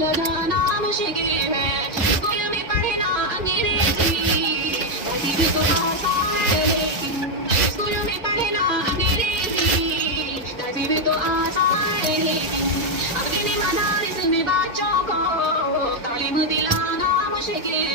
लगाना मुश्किल है, स्कूल में पढ़ना अंग्रेजी, तहजीब तो आसान है लेकिन स्कूल में पढ़ना अंग्रेजी, तहजीब तो आसान है लेकिन अब इन मदारिस में बच्चों को तालीम दिलाना मुश्किल